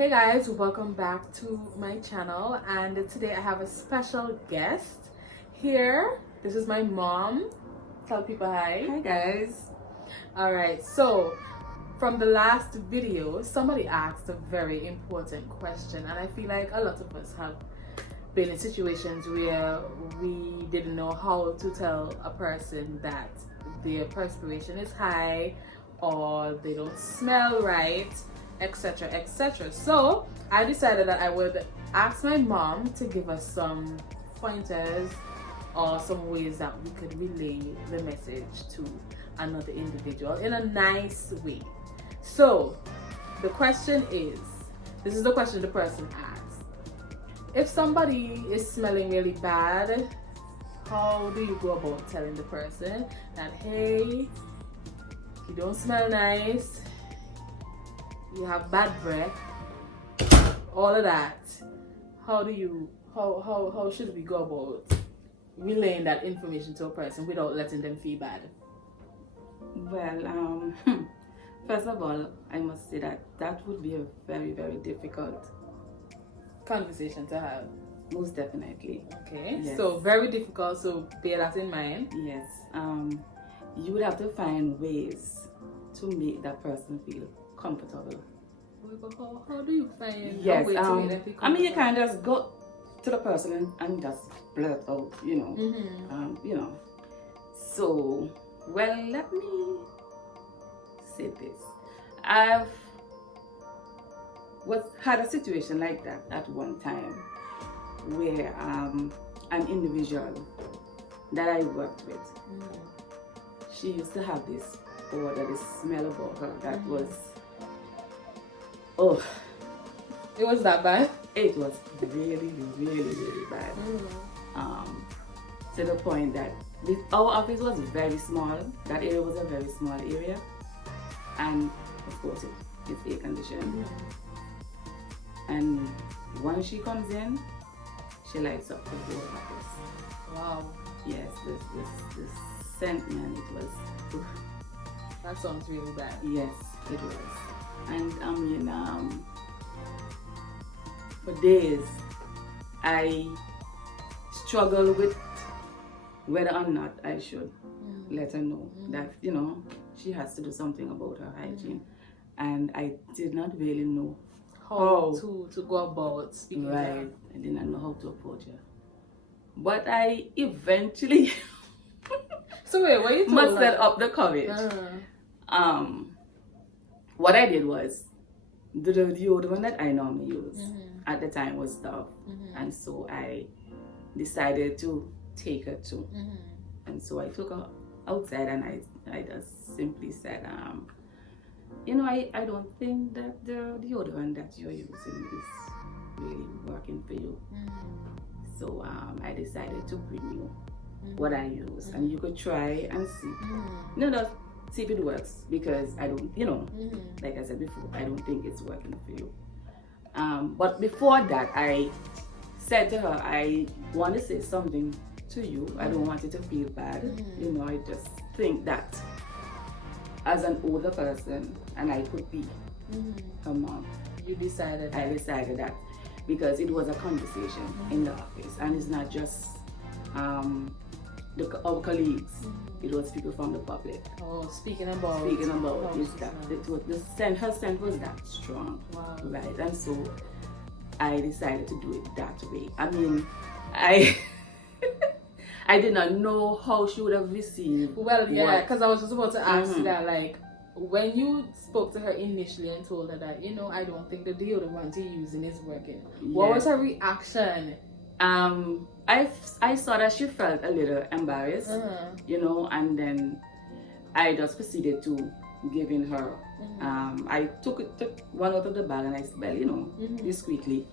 Hey guys, welcome back to my channel, and today I have a special guest here. This is my mom. Tell people hi. Hi guys. Alright, so from the last video, somebody asked a very important question, and I feel like a lot of us have been in situations where we didn't know how to tell a person that their perspiration is high or they don't smell right, etc, etc. So I decided that I would ask my mom to give us some pointers or some ways that we could relay the message to another individual in a nice way. So the question is, this is the question the person asked: if somebody is smelling really bad, how do you go about telling the person that, hey, you don't smell nice, you have bad breath, all of that? How should we go about relaying that information to a person without letting them feel bad? Well, first of all, I must say that would be a very, very difficult Conversation to have. Most definitely. Okay, yes. So very difficult, so bear that in mind. Yes. You would have to find ways to make that person feel comfortable. How do you find yes, a way to make them feel comfortable? I mean, you can't just go to the person and just blurt out, you know. You know. So, well, let me say this. I've had a situation like that at one time where an individual that I worked with, she used to have this odor, this smell about her that was, oh, it was that bad? It was really, really, really bad. To the point that our office was very small. That area was a very small area, and of course it's air conditioned. And once she comes in, she lights up the whole office. Wow. Yes, this scent, man, it was. That sounds really bad. Yes, it was. And I mean, for days, I struggled with whether or not I should let her know that, you know, she has to do something about her hygiene. And I did not really know how to go about speaking to her. I did not know how to approach her. But I eventually so wait, what you told mustered up the courage. What I did was, the deodorant that I normally use at the time was Dove, and so I decided to take her to. And so I took her outside and I just simply said, you know, I don't think that the deodorant that you're using is really working for you. So I decided to bring you what I use, and you could try and see. No, no, see if it works, because I don't, you know, like I said before, I don't think it's working for you. But before that, I said to her, I want to say something to you. I don't want you to feel bad. You know, I just think that as an older person, and I could be her mom. You decided? I decided that because it was a conversation in the office, and it's not just our colleagues. It was people from the public. Oh, speaking about is that it was her scent was that strong. Wow. Right, and so I decided to do it that way. I mean, I did not know how she would have received. Well, yeah, because I was just about to ask you that, like, when you spoke to her initially and told her that, you know, I don't think the deodorant you're using is working, what was her reaction? I saw that she felt a little embarrassed, you know, and then I just proceeded to giving her. I took one out of the bag and I smelled, you know, discreetly,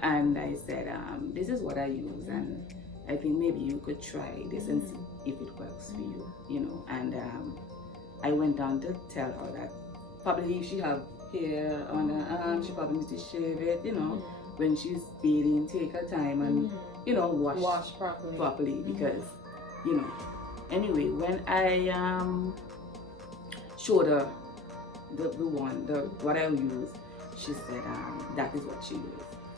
and I said, this is what I use, and I think maybe you could try this and see if it works for you, you know. And I went on to tell her that probably if she have hair on her arm, she probably needs to shave it, you know. When she's bathing, take her time and, you know, wash properly because, you know. Anyway, when I showed her what I use, she said that is what she used.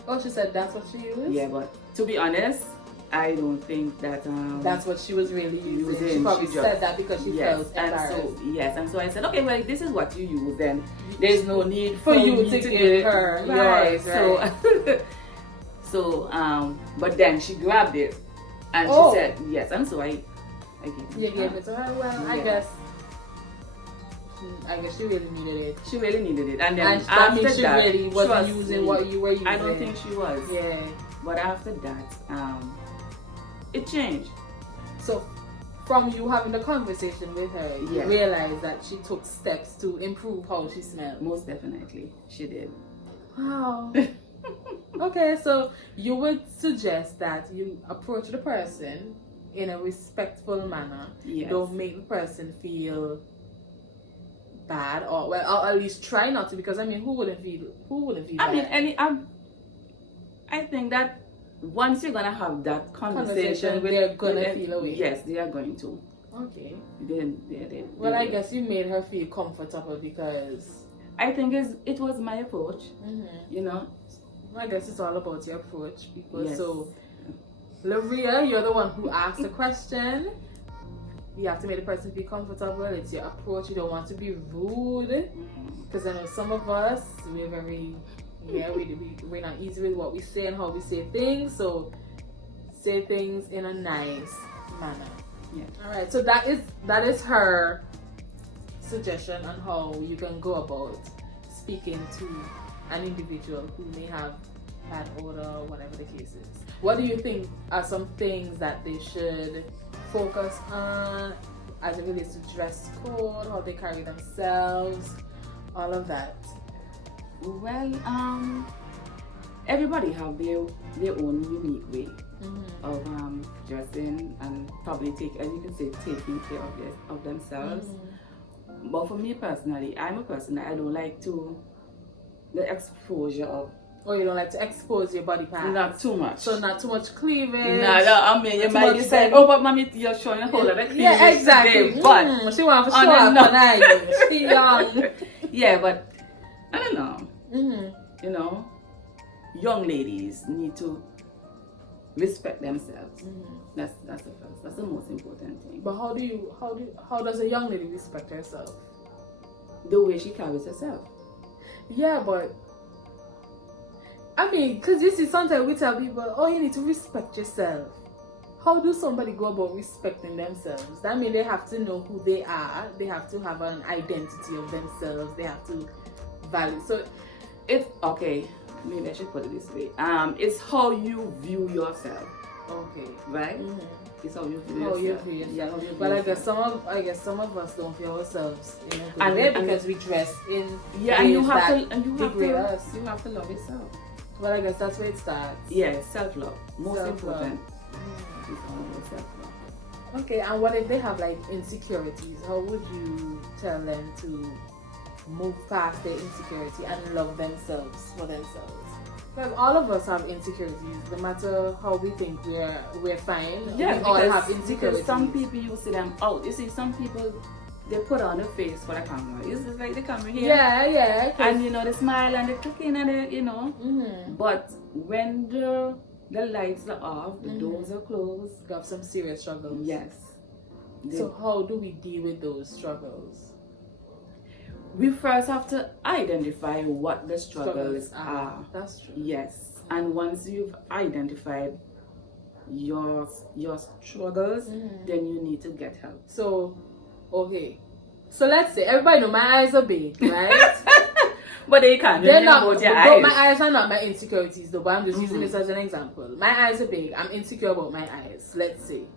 Oh, she said that's what she used? Yeah, but to be honest, I don't think that that's what she was really using. She probably said that because she felt embarrassed. And so I said, okay, well, if this is what you use, then there's no need for you to give her yours. Right. So, but then she grabbed it and she said yes, and so I gave it. You gave it to her. Well, yeah. I guess she really needed it. She really needed it, and then after that, she really wasn't using what you were using. I don't think she was. Yeah. But after that, it changed. So, from you having the conversation with her, you realized that she took steps to improve how she smelled. Most definitely, she did. Wow. Okay, so you would suggest that you approach the person in a respectful manner. Yes. Don't make the person feel bad, or at least try not to, because I mean, who wouldn't feel bad? I think that once you're gonna have that conversation with, they're gonna feel away. Yes, they are going to. Okay. Well, I guess you made her feel comfortable because I think it was my approach. You know. I guess it's all about your approach, people. Yes. So, Laria, you're the one who asked the question. You have to make the person feel comfortable. It's your approach. You don't want to be rude, because I know some of us, we're very, we're not easy with what we say and how we say things. So say things in a nice manner. Yeah. All right. So that is her suggestion on how you can go about speaking to an individual who may have bad odor, or whatever the case is. What do you think are some things that they should focus on as it relates to dress code, how they carry themselves, all of that? Well, everybody have their own unique way of dressing, and probably taking care of themselves. But for me personally, I'm a person that I don't like the exposure of. Oh, you don't like to expose your body parts? Not too much. So not too much cleavage? No, I mean, you might be saying, oh, but mommy, you're showing a whole lot of cleavage. Yeah, exactly. Today, but she wants to show off. She young. Yeah, but I don't know. You know, young ladies need to respect themselves. That's the first. That's the most important thing. But how does a young lady respect herself? The way she carries herself. Yeah, but I mean, because you see, sometimes we tell people, oh, you need to respect yourself. How do somebody go about respecting themselves? That means they have to know who they are. They have to have an identity of themselves. They have to value. So it's okay. Maybe I should put it this way. It's how you view yourself. Okay. Right? It's how you view yourself. Yeah, but I guess some of us don't view ourselves in a good way because we dress in and you have to love yourself. Well, I guess that's where it starts. Yeah, self-love. Most important. It's all about self-love. Okay, and what if they have like insecurities? How would you tell them to move past their insecurity and love themselves for themselves? Because all of us have insecurities, no matter how we think we're fine. Yeah, we all have insecurities. Because some people, you see them out. You see, some people, they put on a face for the camera. It's just like the camera here. Yeah. And you know, they smile and they cooking and they, you know. But when the lights are off, the doors are closed. You have some serious struggles. Yes. So how do we deal with those struggles? We first have to identify what the struggles are. That's true. Yes. And once you've identified your struggles, then you need to get help. So, okay. So let's say everybody know my eyes are big, right? But they can't. They're not about your eyes. My eyes are not my insecurities though, but I'm just using this as an example. My eyes are big. I'm insecure about my eyes. Let's say.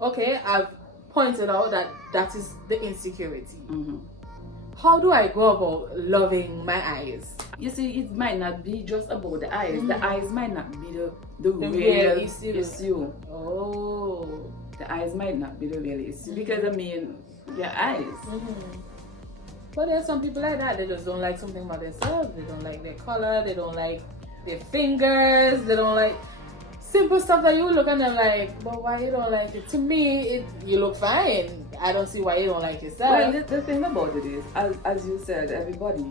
Okay, I've pointed out that is the insecurity. How do I go about loving my eyes? You see, it might not be just about the eyes. The eyes might not be the real issue. Oh. The eyes might not be the real issue because, I mean, your eyes. But there are some people like that. They just don't like something about themselves. They don't like their color. They don't like their fingers. They don't like simple stuff that you look and they're like, but why you don't like it? To me, you look fine. I don't see why you don't like yourself. Well, the thing about it is, as you said, everybody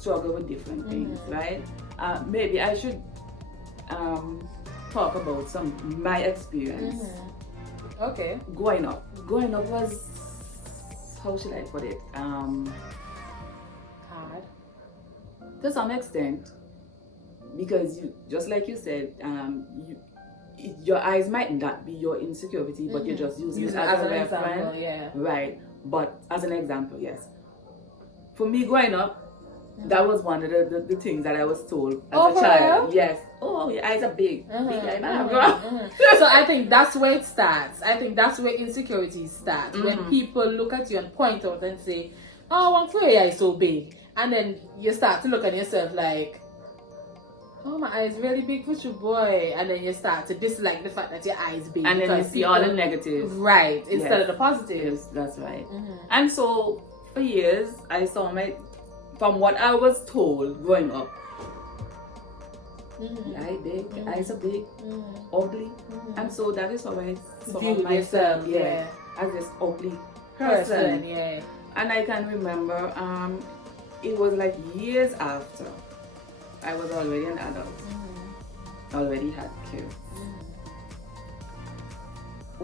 struggle with different things, right? Maybe I should talk about my experience. Okay. Growing up was, how should I put it? Hard. To some extent, because you, just like you said, your eyes might not be your insecurity, but you're just using it as a reference, example, yeah. right? But as an example, yes. For me, growing up, that was one of the things that I was told as a child. Real? Yes. Oh, your eyes are big. Big eye, So I think that's where it starts. I think that's where insecurities start. When people look at you and point out and say, "Oh, why your eyes so big?" And then you start to look at yourself like, "Oh, my eyes really big for you, boy." And then you start to dislike the fact that your eyes big. And then you see all the negatives. Right, instead of the positives. Yes, that's right. And so for years, I saw from what I was told growing up, your eye big, your eyes are big, ugly. And so that is how I saw myself, as this ugly person. Yeah. And I can remember, it was like years after I was already an adult, already had kids.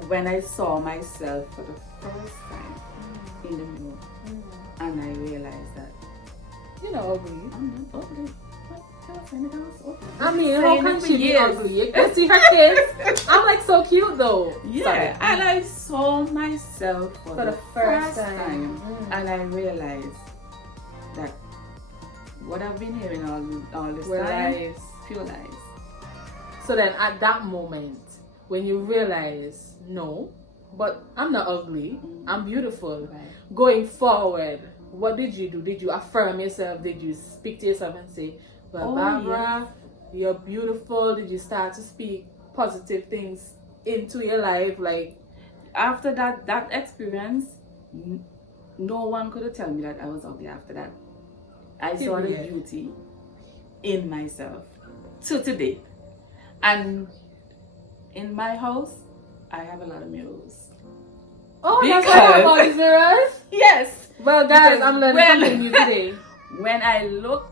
When I saw myself for the first time in the mirror, and I realized that you're not ugly. I'm not ugly. I mean, how can she be ugly? You can see her kids. I'm like so cute though. Yeah, sorry. and I saw myself for the first time, and I realized that what I've been hearing all this Were time, lies. pure lies. So then at that moment, when you realize, no, but I'm not ugly, I'm beautiful. Right. Going forward, what did you do? Did you affirm yourself? Did you speak to yourself and say, well, Barbara, you're beautiful? Did you start to speak positive things into your life? Like, after that experience, no one could have told me that I was ugly after that. I saw the beauty in myself to today. And in my house, I have a lot of mirrors. oh, that's what about mirrors? Yes. Well, guys, I'm learning something new today. When I look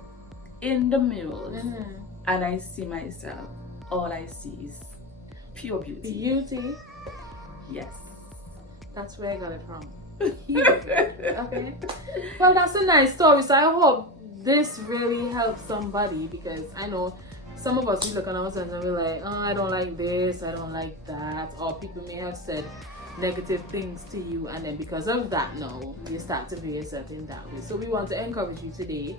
in the mirrors and I see myself, all I see is pure beauty. Beauty. Yes. That's where I got it from. Okay. Well, that's a nice story. So I hope this really helps somebody, because I know some of us, we look at ourselves and we're like, oh, I don't like this, I don't like that. Or people may have said negative things to you, and then because of that, no, you start to view yourself in that way. So we want to encourage you today.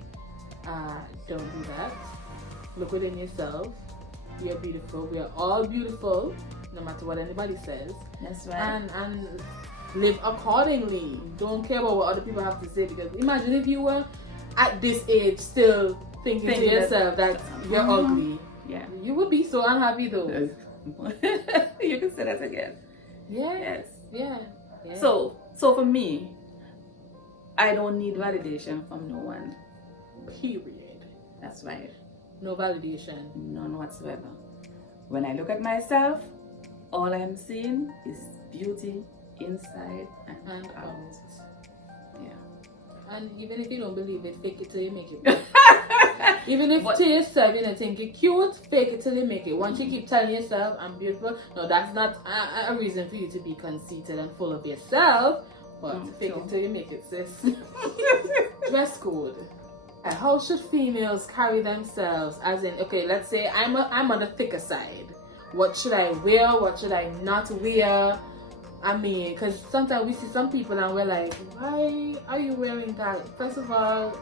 Don't do that. Look within yourself. You're beautiful. We are all beautiful, no matter what anybody says. That's right. And live accordingly. Don't care about what other people have to say, because imagine if you were at this age still thinking to yourself that you're ugly. Yeah. You would be so unhappy though. You can say that again. Yeah. Yes. Yeah. So for me, I don't need validation from no one. Period. That's right. No validation. None whatsoever. When I look at myself, all I'm seeing is beauty inside and out. Yeah. And even if you don't believe it, fake it till you make it. Even if to yourself you don't think you're cute, fake it till you make it. Once you keep telling yourself I'm beautiful, no, that's not a reason for you to be conceited and full of yourself. But fake it till you make it, sis. Dress code. How should females carry themselves? As in, okay, let's say I'm on the thicker side. What should I wear? What should I not wear? I mean, because sometimes we see some people and we're like, why are you wearing that? First of all,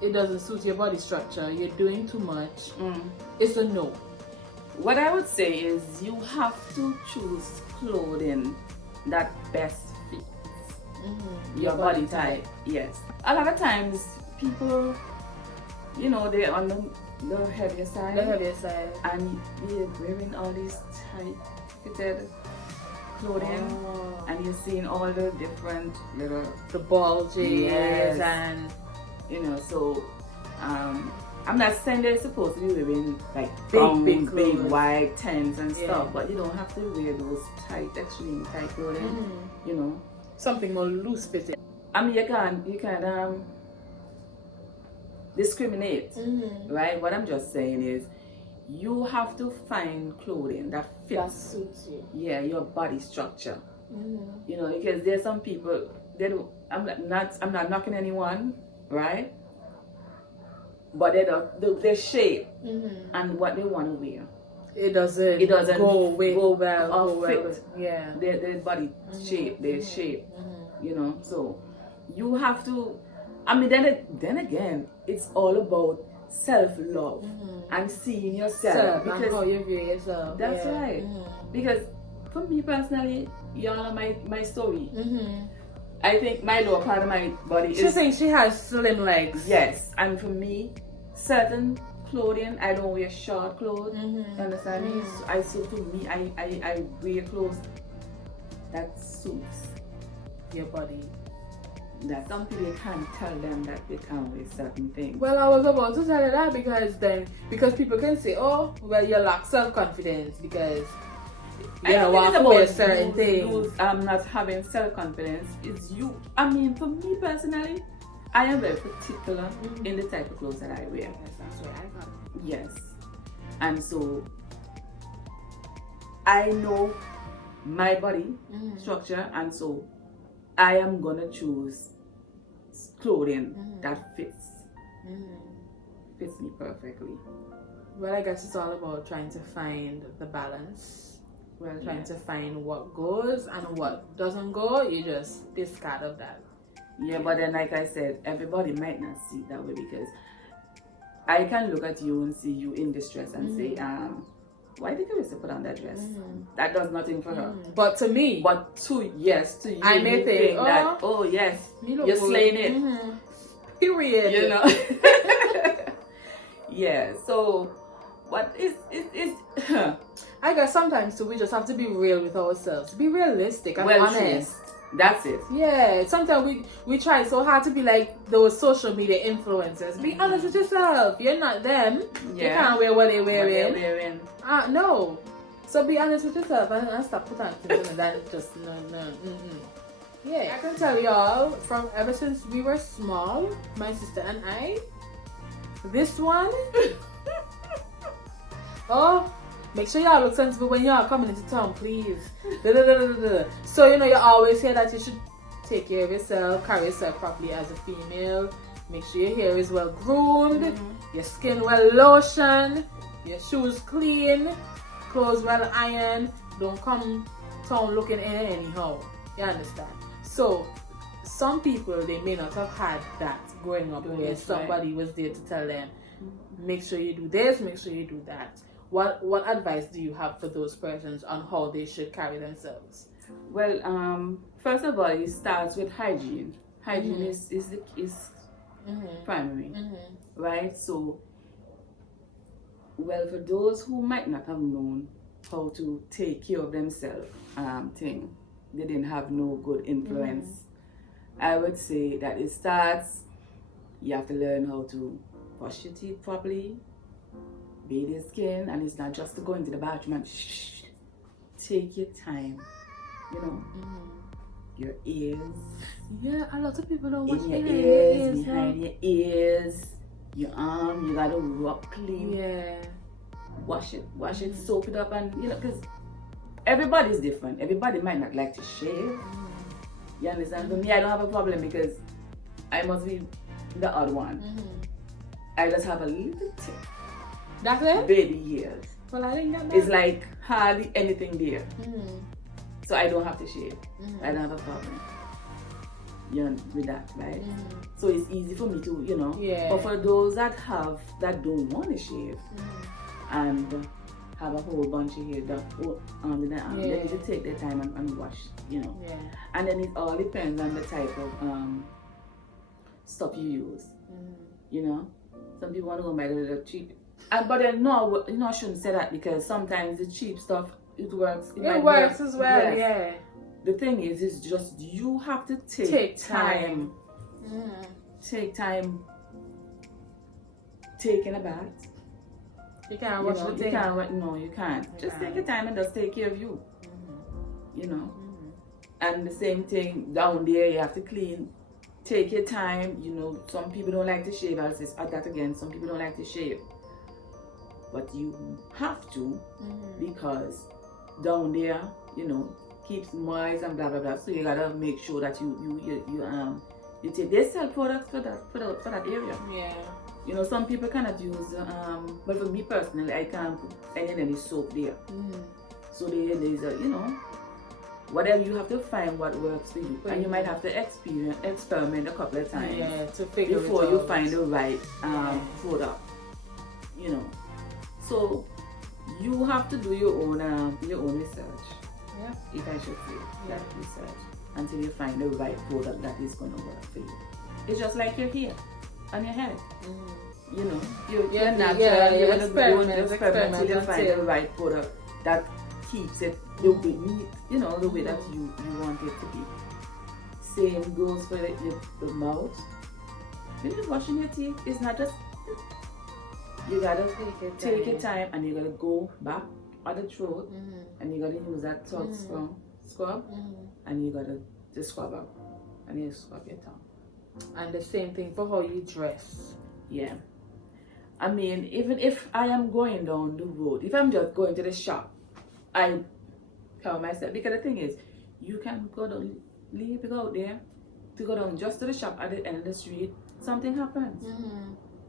it doesn't suit your body structure. You're doing too much. It's a no. What I would say is you have to choose clothing that best fits your body type. Yes. A lot of times people, you know, they're on the heavier side. The heavier side. And they're wearing all these tight fitted clothing. And you're seeing all the different little... The bulges and... You know, so I'm not saying they're supposed to be wearing like big wide tents and stuff, but you don't have to wear those tight, extreme tight clothing. You know, something more loose fitting. I mean, you can discriminate, right? What I'm just saying is, you have to find clothing that fits. That suits you. Yeah, your body structure. You know, because there's some people, they don't. I'm not knocking anyone, right? But their shape and what they want to wear. It doesn't go well. Yeah, their body shape, their shape. You know, so you have to. I mean, then again, it's all about self-love and seeing yourself, because and how you view yourself. That's right. Because for me personally, y'all know my story. I think my lower part of my body She thinks she has slim legs. Yes, and for me, certain clothing, I don't wear short clothes. Understand me? So to me, I wear clothes that suits your body. That some people, you can't tell them that they can't wear certain things. Well, I was about to tell you that because people can say, oh, well, you lack self-confidence because you don't want to wear certain things. Not having self-confidence is you. I mean, for me personally, I am very particular in the type of clothes that I wear. Yes, that's what I got. Yes. And so I know my body structure, and so I am gonna choose clothing that fits me perfectly. Well, I guess it's all about trying to find the balance. Well, trying to find what goes and what doesn't go. You just discard of that. Yeah, but then like I said, everybody might not see it that way, because I can look at you and see you in distress and say, why did Carissa put on that dress? That does nothing for her. But to me, to you, I may think that, oh yes, you're slaying it. Period. You know. Yeah. So, what is I guess sometimes too, we just have to be real with ourselves. Be realistic and honest. That's it. Yeah. Sometimes we try so hard to be like those social media influencers. Be honest with yourself. You're not them. Yeah. You can't wear what they're wearing. No. So be honest with yourself and stop putting on things and that just no. Yeah, I can tell y'all, from ever since we were small, my sister and I, this one, oh, make sure y'all look sensible when y'all coming into town, please. So, you know, you always hear that you should take care of yourself, carry yourself properly as a female, make sure your hair is well groomed, your skin well lotioned, your shoes clean, clothes well ironed, don't come town looking in anyhow. You understand? So, some people, they may not have had that growing up where somebody was there to tell them, make sure you do this, make sure you do that. What advice do you have for those persons on how they should carry themselves? Well, first of all, it starts with hygiene. Hygiene is primary, right? So, well, for those who might not have known how to take care of themselves, they didn't have no good influence. I would say that it starts, you have to learn how to brush your teeth properly, bathe your skin, and it's not just to go into the bathroom and take your time, you know. Your ears. Yeah, a lot of people don't wash your ears, behind your ears, your arm, you gotta rub clean. Yeah. Wash it, soak it up, and you know, because everybody's different. Everybody might not like to shave. You understand? For me, I don't have a problem because I must be the odd one. I just have a little tip. That's it? Baby hairs. Well, I didn't get that. It's like hardly anything there. So I don't have to shave. I don't have a problem. You know, with that, right? So it's easy for me to, you know. Yeah. But for those that don't want to shave and have a whole bunch of hair they need to take their time and wash, you know. Yeah. And then it all depends on the type of stuff you use. You know, some people want to go buy the cheap. But then no, I shouldn't say that, because sometimes the cheap stuff, it works. It works as well. Yes. Yeah. The thing is just you have to take time. Take time taking a bath. You can't wash the thing. You can't. Just take your time and just take care of you. You know. And the same thing down there, you have to clean take your time. You know, some people don't like to shave. I'll say that again. Some people don't like to shave, but you have to because down there, you know, keeps moist and blah blah blah. So you gotta make sure that you take. They sell products for that area. Yeah. You know, some people cannot use. But for me personally, I can't put any soap there. So there's a, you know, whatever, you have to find what works for you, and you might have to experiment a couple of times to figure before it you out. find the right product. You know, so you have to do your own research. Yeah. If I should say that research until you find the right product that is gonna work for you. It's just like your hair on your head. You know, you're natural. You're gonna go and experiment until you find the right product that keeps it the way, you know, the way that you want it to be. Same goes for the mouth. When you're brushing your teeth, it's not just, you gotta take your time and you gotta go back on the throat and you gotta use that throat scrub and you gotta just scrub up and you scrub your tongue. And the same thing for how you dress. Yeah. I mean, even if I am going down the road, if I'm just going to the shop, I tell myself, because the thing is, you can go down, leave it out there, to go down just to the shop at the end of the street, something happens.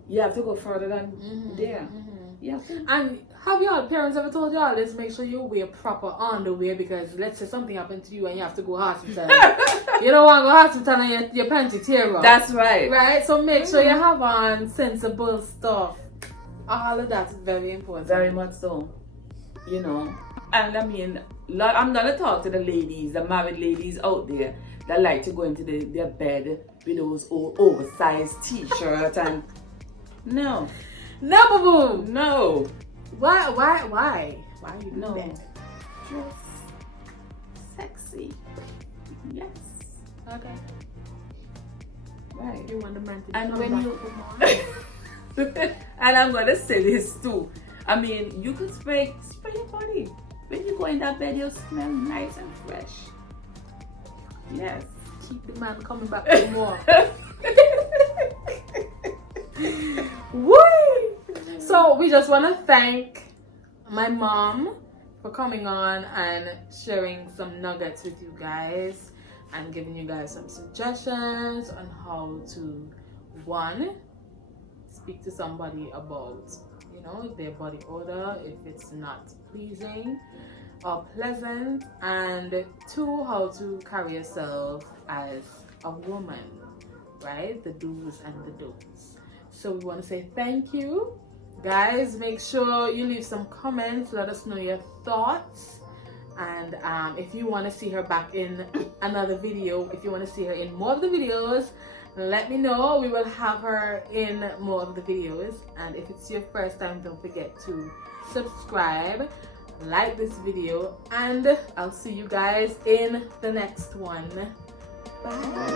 You have to go further than there. Yeah. And have your parents ever told y'all, let's make sure you wear proper underwear, because let's say something happened to you and you have to go hospital. You don't want to go hospital and your panty tear up. That's right. Right? So make sure you have on sensible stuff. All of that is very important. Very much so. You know. And I mean, I'm gonna talk to the ladies, the married ladies out there that like to go into their bed with those old oversized t-shirts and no, boo-boo. no. Why are you doing that? Just sexy. Yes. Okay. Right. You want the man to And come when back you for more? and I'm gonna say this too. I mean, you could spray your body. When you go in that bed, you'll smell nice and fresh. Yes. Keep the man coming back for more. Woo! So we just want to thank my mom for coming on and sharing some nuggets with you guys and giving you guys some suggestions on how to, one, speak to somebody about, you know, their body odor if it's not pleasing or pleasant, and two, how to carry yourself as a woman, right? The do's and the don'ts. So we want to say thank you, guys. Make sure you leave some comments, let us know your thoughts, and if you want to see her back in another video, if you want to see her in more of the videos, let me know. We will have her in more of the videos. And if it's your first time, don't forget to subscribe, like this video, and I'll see you guys in the next one. Bye.